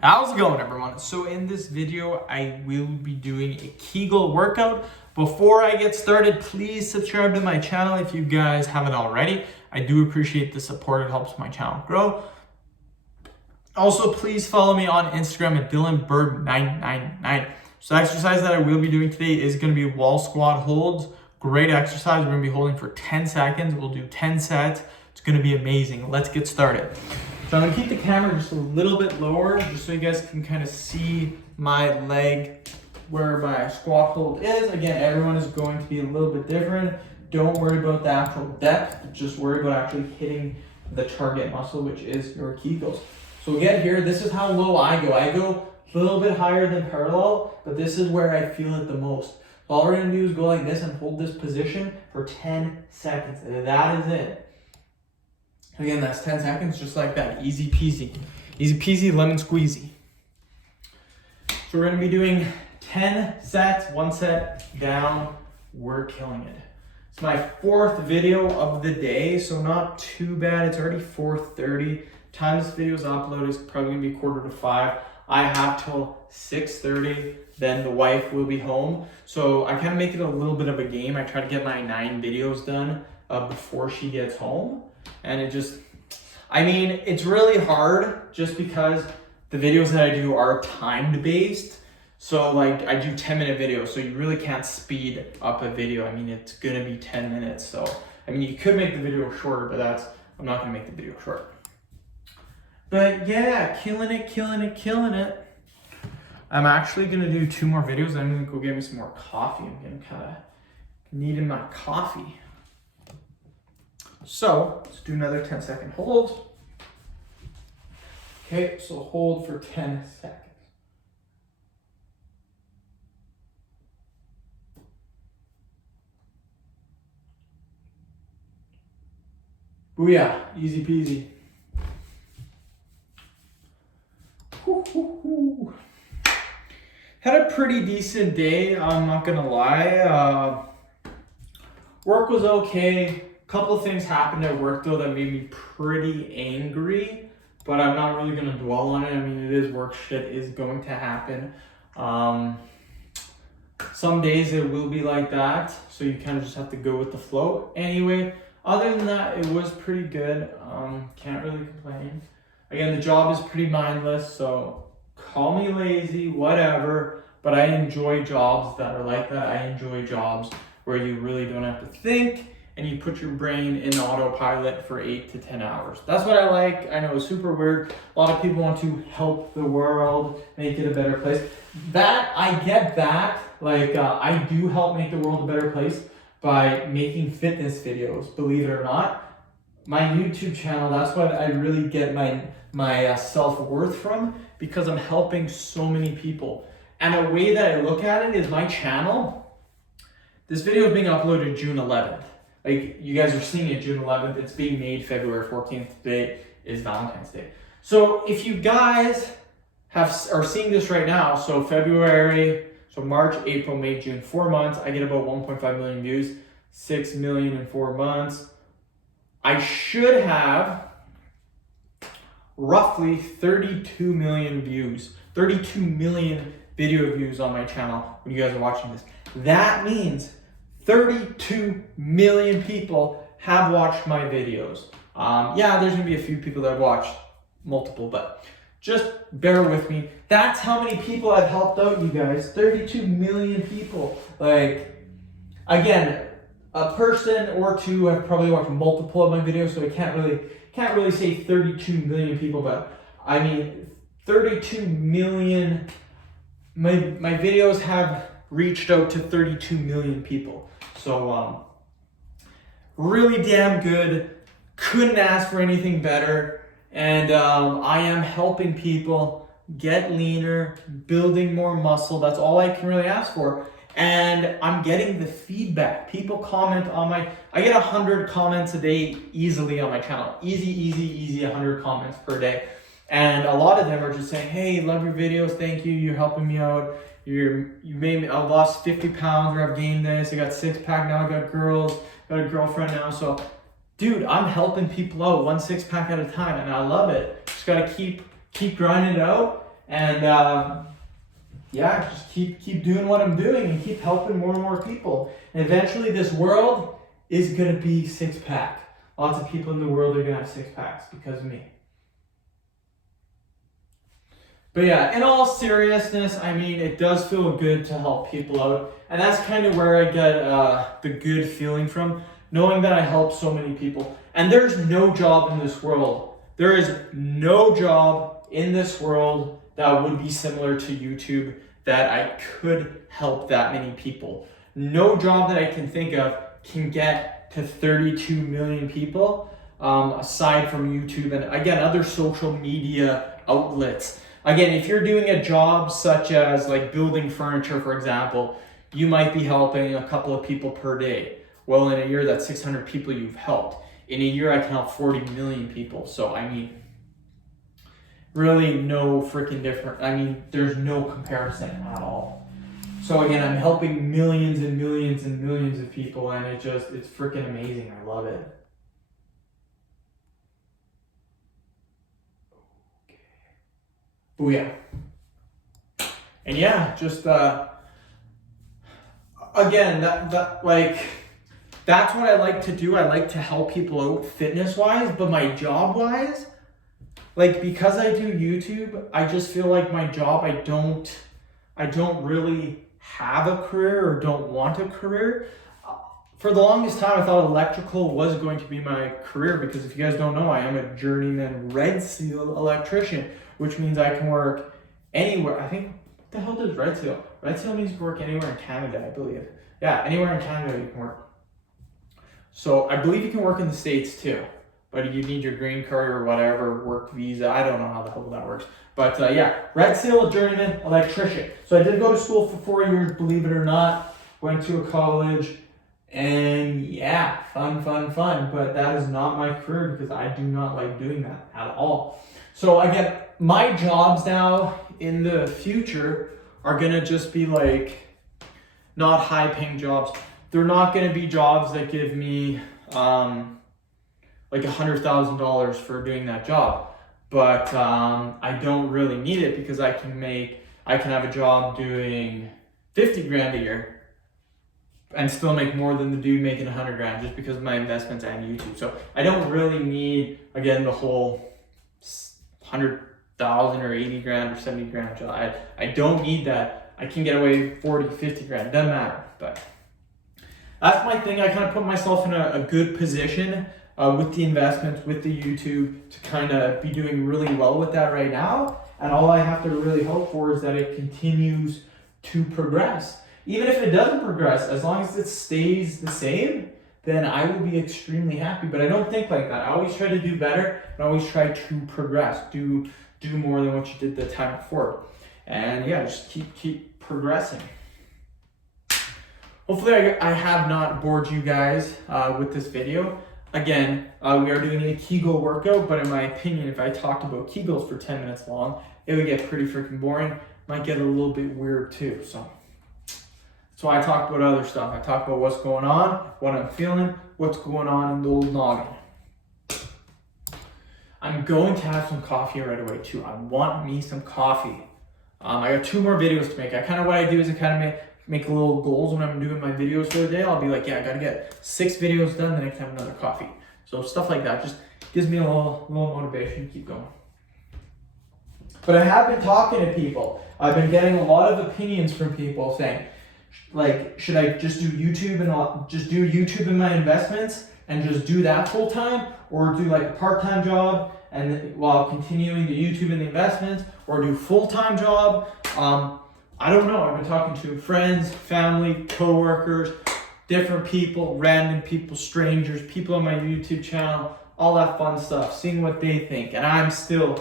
How's it going, everyone? So in this video, I will be doing a Kegel workout. Before I get started, please subscribe to my channel if you guys haven't already. I do appreciate the support. It helps my channel grow. Also, please follow me on Instagram at DylanBird999. So the exercise that I will be doing today is going to be wall squat holds. Great exercise. We're going to be holding for 10 seconds. We'll do 10 sets. It's going to be amazing. Let's get started. So I'm gonna keep the camera just a little bit lower, just so you guys can kind of see my leg where my squat hold is. Again, everyone is going to be a little bit different. Don't worry about the actual depth, just worry about actually hitting the target muscle, which is your kegels. So again, here, this is how low I go. I go a little bit higher than parallel, but this is where I feel it the most. So all we're gonna do is go like this and hold this position for 10 seconds, and that is it. Again, that's 10 seconds, just like that. Easy peasy. Easy peasy, lemon squeezy. So we're gonna be doing 10 sets, one set down. We're killing it. It's my fourth video of the day, so not too bad. It's already 4:30. Time this video is uploaded is probably gonna be 4:45. I have till 6:30, then the wife will be home. So I kind of make it a little bit of a game. I try to get my 9 videos done before she gets home. And it just, I mean, it's really hard just because the videos that I do are timed based. So like I do 10-minute videos, so you really can't speed up a video. I mean, it's gonna be 10 minutes. So, I mean, you could make the video shorter, but I'm not gonna make the video short. But yeah, killing it, killing it, killing it. I'm actually gonna do 2 more videos. I'm gonna go get me some more coffee. I'm getting kind of needing my coffee. So let's do another 10-second hold. Okay, so hold for 10 seconds. Booyah, easy peasy. Woo-hoo-hoo. Had a pretty decent day, I'm not gonna lie. Work was okay. Couple of things happened at work though that made me pretty angry, but I'm not really gonna dwell on it. I mean, it is work, shit is going to happen. Some days it will be like that, so you kind of just have to go with the flow. Anyway, other than that, it was pretty good. Can't really complain. Again, the job is pretty mindless, so call me lazy, whatever, but I enjoy jobs that are like that. I enjoy jobs where you really don't have to think and you put your brain in autopilot for 8 to 10 hours. That's what I like. I know it's super weird. A lot of people want to help the world, make it a better place. That, I get that. Like, I do help make the world a better place by making fitness videos, believe it or not. My YouTube channel, that's what I really get my self-worth from, because I'm helping so many people. And the way that I look at it is my channel, this video is being uploaded June 11th. Like, you guys are seeing it June 11th. It's being made February 14th. Today is Valentine's Day. So if you guys are seeing this right now, so February, so March, April, May, June, 4 months, I get about 1.5 million views, 6 million in 4 months. I should have roughly 32 million views, 32 million video views on my channel when you guys are watching this. That means 32 million people have watched my videos. Yeah, there's gonna be a few people that have watched multiple, but just bear with me. That's how many people I've helped out, you guys. 32 million people. Like, again, a person or two have probably watched multiple of my videos, so I can't really say 32 million people, but I mean 32 million. My videos have reached out to 32 million people. So really damn good. Couldn't ask for anything better. And I am helping people get leaner, building more muscle. That's all I can really ask for. And I'm getting the feedback. People comment on I get 100 comments a day easily on my channel. Easy, 100 comments per day. And a lot of them are just saying, hey, love your videos, thank you, you're helping me out. You made me, I lost 50 pounds, or I've gained this, I got 6-pack, now I got girls, got a girlfriend now. So, dude, I'm helping people out 1 6-pack at a time, and I love it. Just gotta keep grinding it out. And yeah, just keep doing what I'm doing and keep helping more and more people. And eventually this world is going to be six-pack. Lots of people in the world are going to have six-packs because of me. But yeah, in all seriousness, I mean, it does feel good to help people out. And that's kind of where I get the good feeling from, knowing that I help so many people. And there's no job in this world. There is no job in this world that would be similar to YouTube that I could help that many people. No job that I can think of can get to 32 million people, aside from YouTube and again, other social media outlets. Again, if you're doing a job such as like building furniture, for example, you might be helping a couple of people per day. Well, in a year, that's 600 people you've helped. In a year, I can help 40 million people. So, I mean, really no freaking different. I mean, there's no comparison at all. So again, I'm helping millions and millions and millions of people, and it's freaking amazing. I love it. Oh yeah. And yeah, just again, that like that's what I like to do. I like to help people out fitness-wise, but my job-wise, like because I do YouTube, I just feel like my job, I don't really have a career or don't want a career. For the longest time, I thought electrical was going to be my career because if you guys don't know, I am a journeyman Red Seal electrician, which means I can work anywhere. I think, what the hell does Red Seal? Red Seal means you can work anywhere in Canada, I believe. Yeah, anywhere in Canada you can work. So I believe you can work in the States too, but you need your green card or whatever, work visa. I don't know how the hell that works. But yeah, Red Seal, journeyman electrician. So I did go to school for 4 years, believe it or not. Went to a college, and yeah, fun. But that is not my career because I do not like doing that at all. So again, my jobs now in the future are gonna just be like not high-paying jobs. They're not gonna be jobs that give me like $100,000 for doing that job. But I don't really need it because I can have a job doing 50 grand a year and still make more than the dude making 100 grand just because of my investments and YouTube. So I don't really need, again, the whole 100,000 or 80 grand or 70 grand job. I don't need that. I can get away with 40, 50 grand. It doesn't matter. But that's my thing. I kind of put myself in a good position with the investments, with the YouTube, to kind of be doing really well with that right now. And all I have to really hope for is that it continues to progress. Even if it doesn't progress, as long as it stays the same, then I will be extremely happy. But I don't think like that. I always try to do better and always try to progress, do more than what you did the time before. And yeah, just keep progressing. Hopefully I have not bored you guys with this video. Again, we are doing a kegel workout, but in my opinion, if I talked about kegels for 10 minutes long, it would get pretty freaking boring. Might get a little bit weird too. So that's why I talk about other stuff. I talk about what's going on, what I'm feeling, what's going on in the old noggin. I'm going to have some coffee right away too. I want me some coffee. I got 2 more videos to make. What I do is I kind of make little goals when I'm doing my videos for the day. I'll be like, yeah, I gotta get 6 videos done, then I can have another coffee. So stuff like that just gives me a little motivation to keep going. But I have been talking to people. I've been getting a lot of opinions from people saying, like, should I just do YouTube and just do YouTube in my investments and just do that full time, or do like a part-time job and while continuing the YouTube and the investments, or do full-time job? I don't know. I've been talking to friends, family, coworkers, different people, random people, strangers, people on my YouTube channel, all that fun stuff, seeing what they think. And I'm still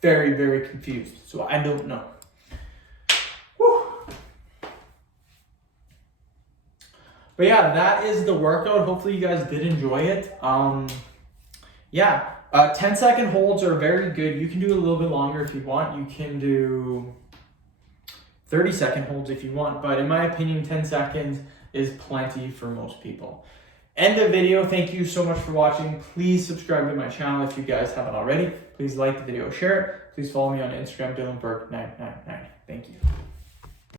very, very confused. So I don't know. Whew. But yeah, that is the workout. Hopefully you guys did enjoy it. 10-second holds are very good. You can do a little bit longer if you want. You can do 30-second holds if you want, but in my opinion, 10 seconds is plenty for most people. End of video. Thank you so much for watching. Please subscribe to my channel if you guys haven't already. Please like the video, share it. Please follow me on Instagram, Dylan Burke 999.